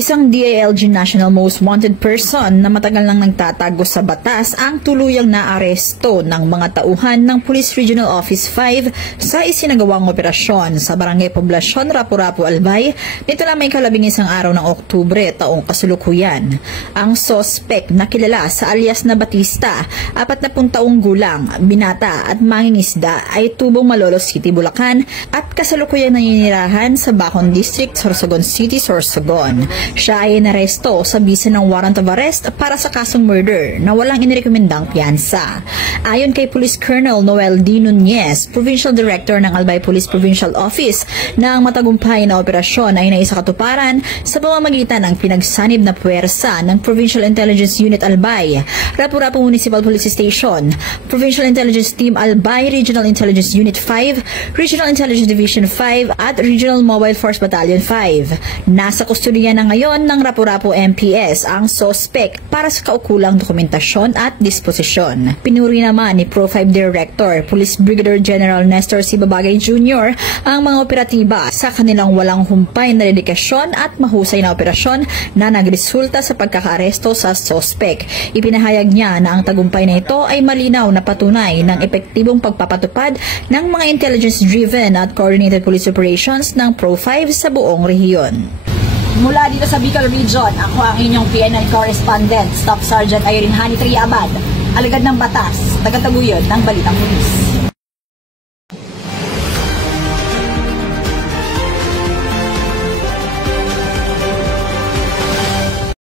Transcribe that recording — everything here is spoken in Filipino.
Isang DILG National Most Wanted Person na matagal nang nagtatago sa batas ang tuluyang naaresto ng mga tauhan ng Police Regional Office 5 sa isinagawang operasyon sa Barangay Poblacion, Rapu-Rapu, Albay nito lang may 11 araw ng Oktubre taong kasalukuyan. Ang sospek na kilala sa alias na Batista, 40 taong gulang, binata at mangingisda ay tubong Malolos City, Bulacan at kasalukuyang naninirahan sa Bacon District, Sorsogon City, Sorsogon. Siya ay inaresto sa bisa ng warrant of arrest para sa kasong murder na walang inirekomendang piyansa. Ayon kay Police Colonel Noel D. Nunez, Provincial Director ng Albay Police Provincial Office, na ang matagumpay na operasyon ay naisakatuparan sa pamamagitan ng pinagsanib na puwersa ng Provincial Intelligence Unit Albay, Rapu-Rapu Municipal Police Station, Provincial Intelligence Team Albay, Regional Intelligence Unit 5, Regional Intelligence Division 5 at Regional Mobile Force Battalion 5. Nasa kustodiya na ngayon ng Rapu-Rapu MPS ang sospek para sa kaukulang dokumentasyon at disposisyon. Pinuri naman ni Pro 5 Director, Police Brigadier General Nestor C. Babagay Jr. ang mga operatiba sa kanilang walang humpay na dedikasyon at mahusay na operasyon na nagresulta sa pagkakaaresto sa sospek. Ipinahayag niya na ang tagumpay na ito ay malinaw na patunay ng epektibong pagpapatupad ng mga intelligence-driven at coordinated police operations ng Pro 5 sa buong rehiyon. Mula dito sa Bicol Region, ako ang inyong PNL correspondent, Staff Sergeant Irene Hani Triabad, alagad ng batas, tagataguyod ng Balitang Pulis.